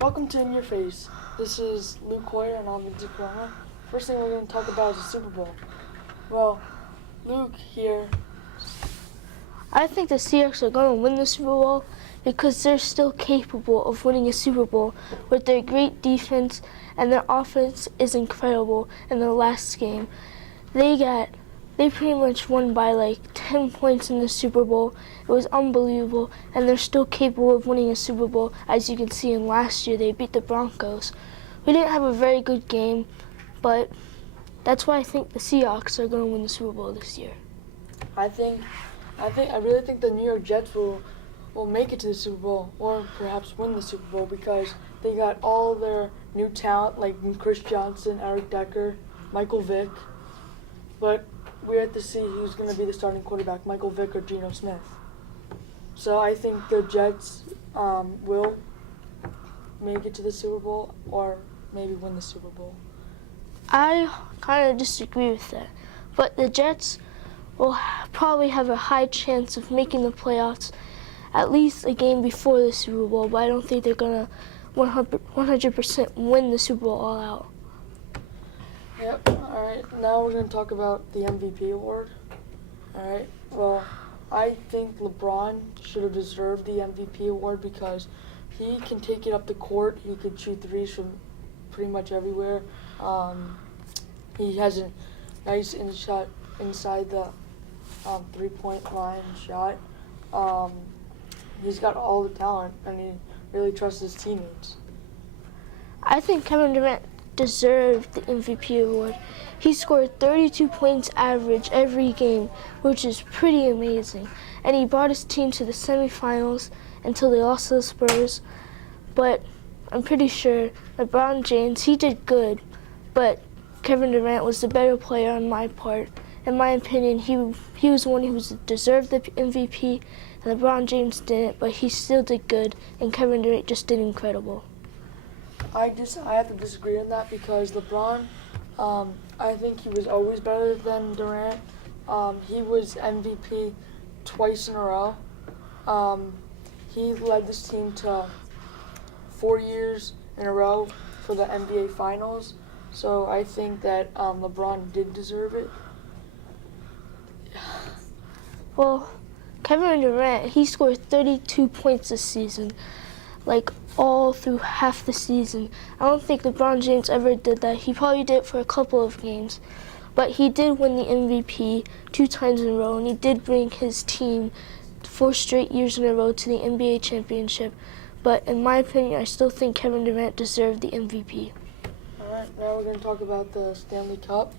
Welcome to In Your Face. This is Luke Hoyer and I'm Vincent. First thing we're going to talk about is the Super Bowl. Well, Luke here. I think the Seahawks are going to win the Super Bowl because they're still capable of winning a Super Bowl with their great defense, and their offense is incredible in their last game. They pretty much won by like 10 points in the Super Bowl. It was unbelievable, and they're still capable of winning a Super Bowl. As you can see, in last year they beat the Broncos. We didn't have a very good game, but that's why I think the Seahawks are going to win the Super Bowl this year. I really think the New York Jets will make it to the Super Bowl, or perhaps win the Super Bowl, because they got all their new talent like Chris Johnson, Eric Decker, Michael Vick. But we have to see who's going to be the starting quarterback, Michael Vick or Geno Smith. So I think the Jets will make it to the Super Bowl, or maybe win the Super Bowl. I kind of disagree with that, but the Jets will probably have a high chance of making the playoffs at least a game before the Super Bowl, but I don't think they're going to 100% win the Super Bowl all out. Yep, alright, now we're going to talk about the MVP award. Alright, well, I think LeBron should have deserved the MVP award because he can take it up the court. He could shoot threes from pretty much everywhere. He has a nice inside the three-point line shot. He's got all the talent, and he really trusts his teammates. I think Kevin Durant deserved the MVP award. He scored 32 points average every game, which is pretty amazing. And he brought his team to the semifinals until they lost to the Spurs. But I'm pretty sure LeBron James, he did good, but Kevin Durant was the better player on my part. In my opinion, he was the one who deserved the MVP, and LeBron James didn't, but he still did good, and Kevin Durant just did incredible. I have to disagree on that because LeBron, I think he was always better than Durant. He was MVP twice in a row. He led this team to 4 years in a row for the NBA Finals. So I think that LeBron did deserve it. Well, Kevin Durant, he scored 32 points this season, like all through half the season. I don't think LeBron James ever did that. He probably did it for a couple of games, but he did win the MVP 2 times in a row, and he did bring his team 4 straight years in a row to the NBA championship. But in my opinion, I still think Kevin Durant deserved the MVP. All right, now we're going to talk about the Stanley Cup.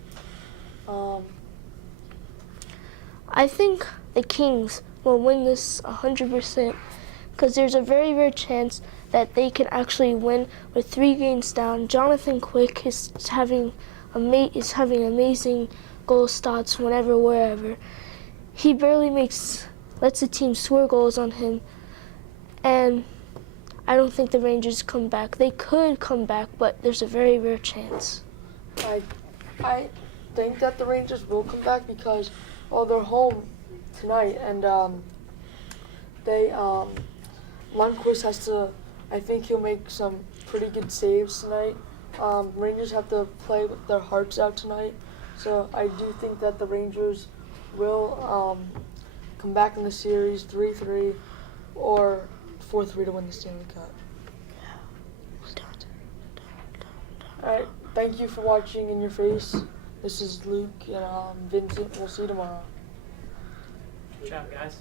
I think the Kings will win this 100% because there's a very rare chance that they can actually win with 3 games down. Jonathan Quick is having amazing goal stats whenever, wherever. He barely lets the team score goals on him, and I don't think the Rangers come back. They could come back, but there's a very rare chance. I think that the Rangers will come back because, well, they're home tonight, and Lundqvist has to. I think he'll make some pretty good saves tonight. Rangers have to play with their hearts out tonight, so I do think that the Rangers will come back in the series 3-3 or 4-3 to win the Stanley Cup. All right, thank you for watching In Your Face. This is Luke and Vincent. We'll see you tomorrow. Good job, guys.